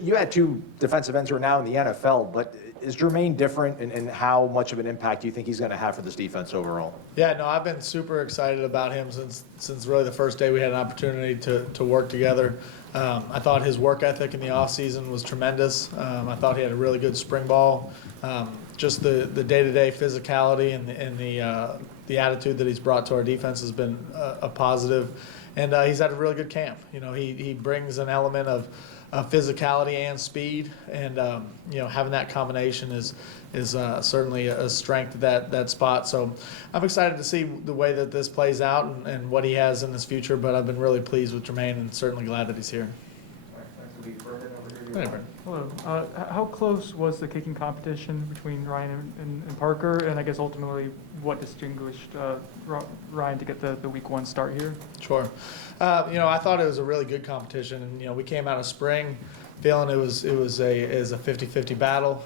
You had two defensive ends who are now in the NFL, but is Jermaine different, and how much of an impact do you think he's going to have for this defense overall? Yeah, no, I've been super excited about him since really the first day we had an opportunity to work together. I thought his work ethic in the offseason was tremendous. I thought he had a really good spring ball. Just the day-to-day physicality and the attitude that he's brought to our defense has been a positive. And he's had a really good camp. You know, he brings an element of physicality and speed, and you know, having that combination is certainly a strength at that spot. So I'm excited to see the way that this plays out and what he has in his future. But I've been really pleased with Jermaine and certainly glad that he's here. Hello. How close was the kicking competition between Ryan and Parker? And I guess ultimately, what distinguished Ryan to get the week one start here? Sure. You know, I thought it was a really good competition, and you know, we came out of spring feeling it was a 50-50 battle.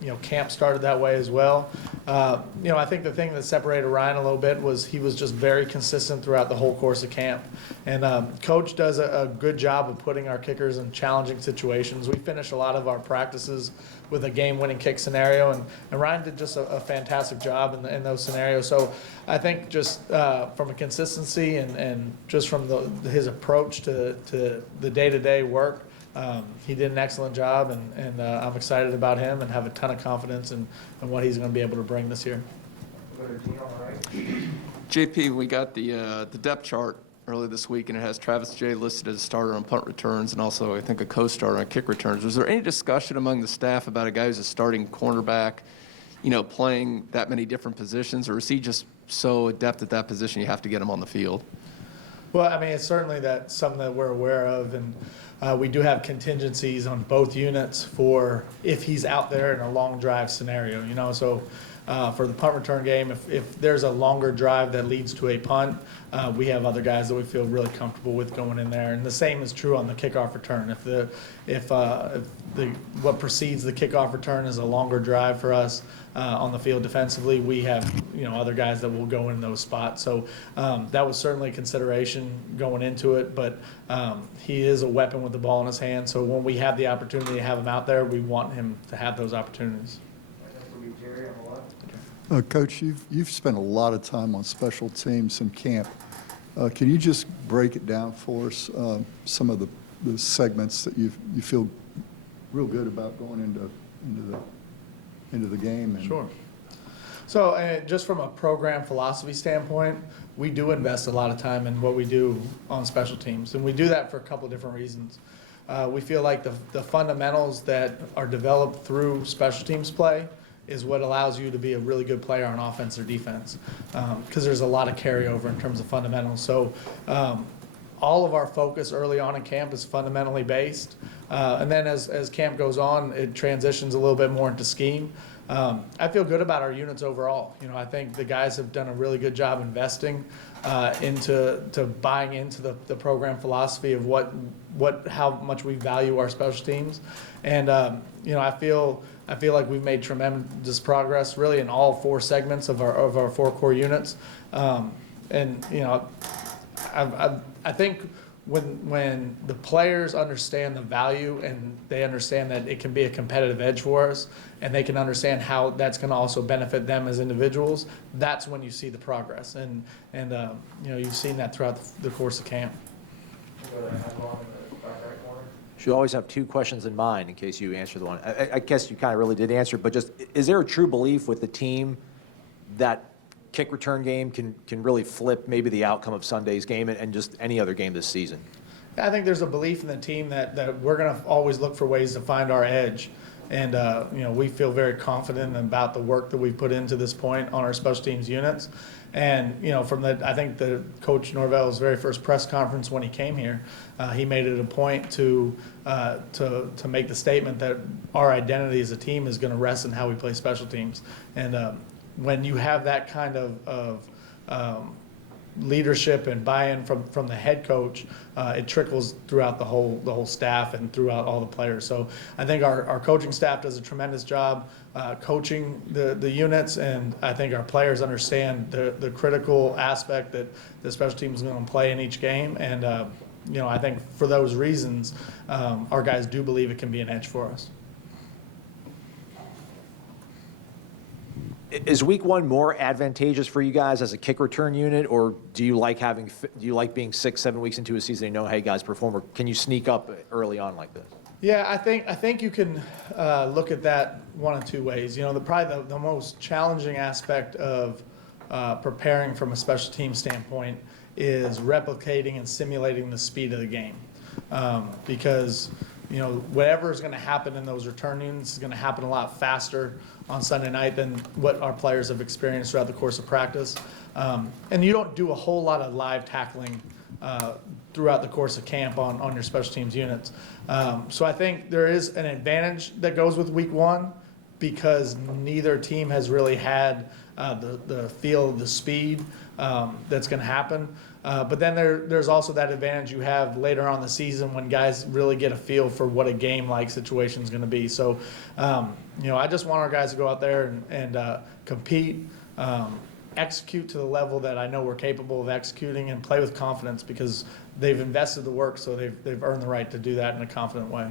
You know, camp started that way as well. You know, I think the thing that separated Ryan a little bit was he was just very consistent throughout the whole course of camp. And Coach does a good job of putting our kickers in challenging situations. We finish a lot of our practices with a game-winning kick scenario, and Ryan did just a fantastic job in those scenarios. So I think just from a consistency and just from his approach to the day-to-day work, he did an excellent job, and I'm excited about him and have a ton of confidence in what he's going to be able to bring this year. JP, we got the depth chart early this week, and it has Travis Jay listed as a starter on punt returns and also, I think, a co-starter on kick returns. Was there any discussion among the staff about a guy who's a starting cornerback, you know, playing that many different positions, or is he just so adept at that position you have to get him on the field? Well, I mean, it's certainly something that we're aware of, and we do have contingencies on both units for if he's out there in a long drive scenario, you know. So for the punt return game, if there's a longer drive that leads to a punt, we have other guys that we feel really comfortable with going in there. And the same is true on the kickoff return. If what precedes the kickoff return is a longer drive for us on the field defensively, we have, you know, other guys that will go in those spots. So that was certainly a consideration going into it, but he is a weapon with the ball in his hand. So when we have the opportunity to have him out there, we want him to have those opportunities. Coach, you've spent a lot of time on special teams in camp. Can you just break it down for us, some of the segments that you feel real good about going into the game? Sure. So just from a program philosophy standpoint, we do invest a lot of time in what we do on special teams, and we do that for a couple of different reasons. We feel like the fundamentals that are developed through special teams play is what allows you to be a really good player on offense or defense, because there's a lot of carryover in terms of fundamentals. So all of our focus early on in camp is fundamentally based, and then as camp goes on, it transitions a little bit more into scheme. I feel good about our units overall. You know, I think the guys have done a really good job investing into buying into the program philosophy of how much we value our special teams, and you know, I feel like we've made tremendous progress really in all four segments of our four core units, and you know, I think when the players understand the value and they understand that it can be a competitive edge for us, and they can understand how that's going to also benefit them as individuals, that's when you see the progress, and you know, you've seen that throughout the course of camp. You should always have two questions in mind in case you answer the one. I guess you kind of really did answer, but just, is there a true belief with the team that kick return game can really flip maybe the outcome of Sunday's game and just any other game this season? I think there's a belief in the team that we're going to always look for ways to find our edge. And, you know, we feel very confident about the work that we've put into this point on our special teams units. And, you know, I think the Coach Norvell's very first press conference when he came here, he made it a point to make the statement that our identity as a team is going to rest in how we play special teams. And when you have that kind of leadership and buy-in from the head coach, it trickles throughout the whole staff and throughout all the players. So I think our coaching staff does a tremendous job coaching the units, and I think our players understand the critical aspect that the special team is going to play in each game, and I think for those reasons, our guys do believe it can be an edge for us. Is week one more advantageous for you guys as a kick return unit, or do you like being 6-7 weeks into a season and know, hey guys, perform, or can you sneak up early on like this? Yeah, I think you can look at that one of two ways. Probably the most challenging aspect of preparing from a special team standpoint is replicating and simulating the speed of the game, because whatever is going to happen in those return units is going to happen a lot faster on Sunday night than what our players have experienced throughout the course of practice. And you don't do a whole lot of live tackling throughout the course of camp on your special teams units. So I think there is an advantage that goes with week one, because neither team has really had the feel of the speed that's going to happen. But then there's also that advantage you have later on in the season when guys really get a feel for what a game-like situation is going to be. So, I just want our guys to go out there and compete, execute to the level that I know we're capable of executing, and play with confidence, because they've invested the work, so they've earned the right to do that in a confident way.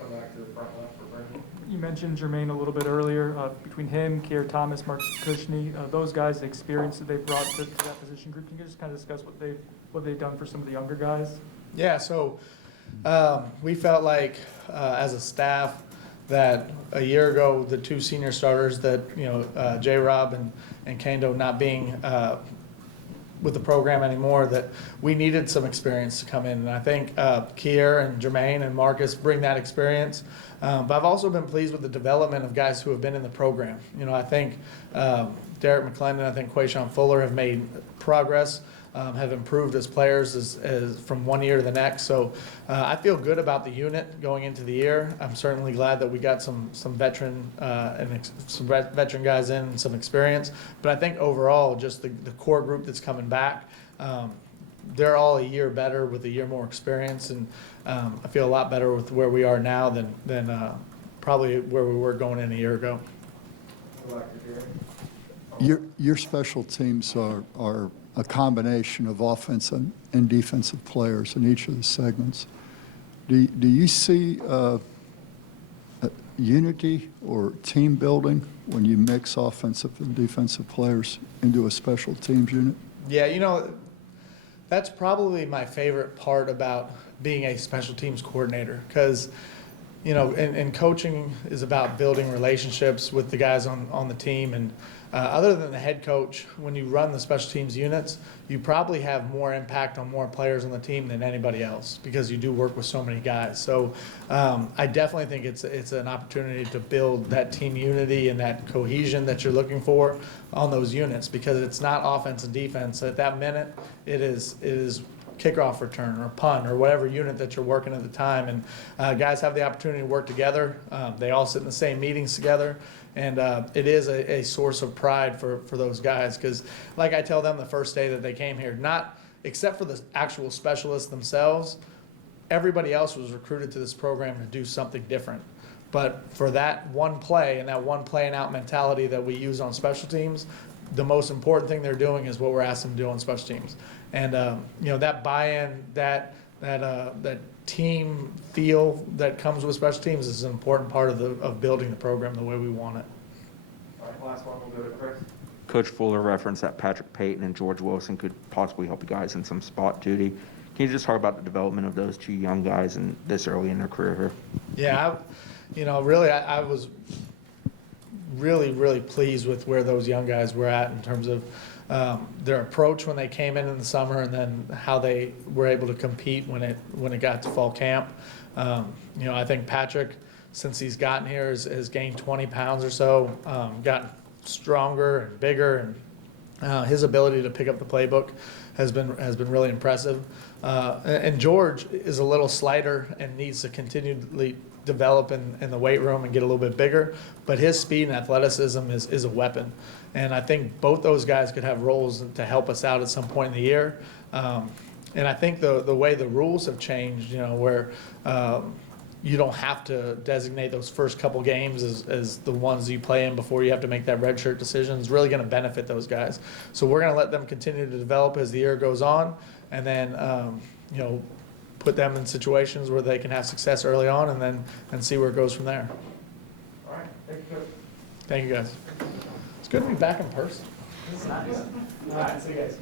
Come back to the front left for Brandon. You mentioned Jermaine a little bit earlier. Between him, Kier Thomas, Marcus Cushney, those guys, the experience that they've brought to that position group, can you just kind of discuss what they've done for some of the younger guys? Yeah, so we felt like as a staff that a year ago, the two senior starters that, J-Rob and Kendo not being with the program anymore, that we needed some experience to come in. And I think Kier and Jermaine and Marcus bring that experience. But I've also been pleased with the development of guys who have been in the program. I think Derek McClendon, I think Quayshawn Fuller have made progress, have improved as players as from one year to the next. So I feel good about the unit going into the year. I'm certainly glad that we got some veteran some veteran guys in and some experience. But I think overall, just the core group that's coming back, they're all a year better with a year more experience, and I feel a lot better with where we are now than probably where we were going in a year ago. Go back to Jerry. Your special teams are a combination of offensive and defensive players in each of the segments. Do you see unity or team building when you mix offensive and defensive players into a special teams unit? Yeah, that's probably my favorite part about being a special teams coordinator, because and coaching is about building relationships with the guys on the team. And other than the head coach, when you run the special teams units, you probably have more impact on more players on the team than anybody else, because you do work with so many guys. So I definitely think it's an opportunity to build that team unity and that cohesion that you're looking for on those units, because it's not offense and defense. At that minute, it is kickoff return or punt or whatever unit that you're working at the time. And guys have the opportunity to work together. They all sit in the same meetings together. And it is a source of pride for those guys, because like I tell them the first day that they came here, not except for the actual specialists themselves, everybody else was recruited to this program to do something different. But for that one play and that one play and out mentality that we use on special teams, the most important thing they're doing is what we're asking them to do on special teams. And that buy-in, that team feel that comes with special teams is an important part of building the program the way we want it. All right, last one, we'll go to Chris. Coach Fuller referenced that Patrick Payton and George Wilson could possibly help you guys in some spot duty. Can you just talk about the development of those two young guys and this early in their career here? Yeah, really, I was really pleased with where those young guys were at in terms of their approach when they came in the summer, and then how they were able to compete when it got to fall camp. I think Patrick, since he's gotten here, has gained 20 pounds or so, gotten stronger and bigger, and his ability to pick up the playbook has been really impressive. And George is a little slighter and needs to continually develop in the weight room and get a little bit bigger, but his speed and athleticism is a weapon. And I think both those guys could have roles to help us out at some point in the year. And I think the way the rules have changed, where you don't have to designate those first couple games as the ones you play in before you have to make that redshirt decision, is really going to benefit those guys. So we're going to let them continue to develop as the year goes on, and then put them in situations where they can have success early on and see where it goes from there. All right, thank you, Coach. Thank you, guys. It's good to be back in person. All right, see you guys.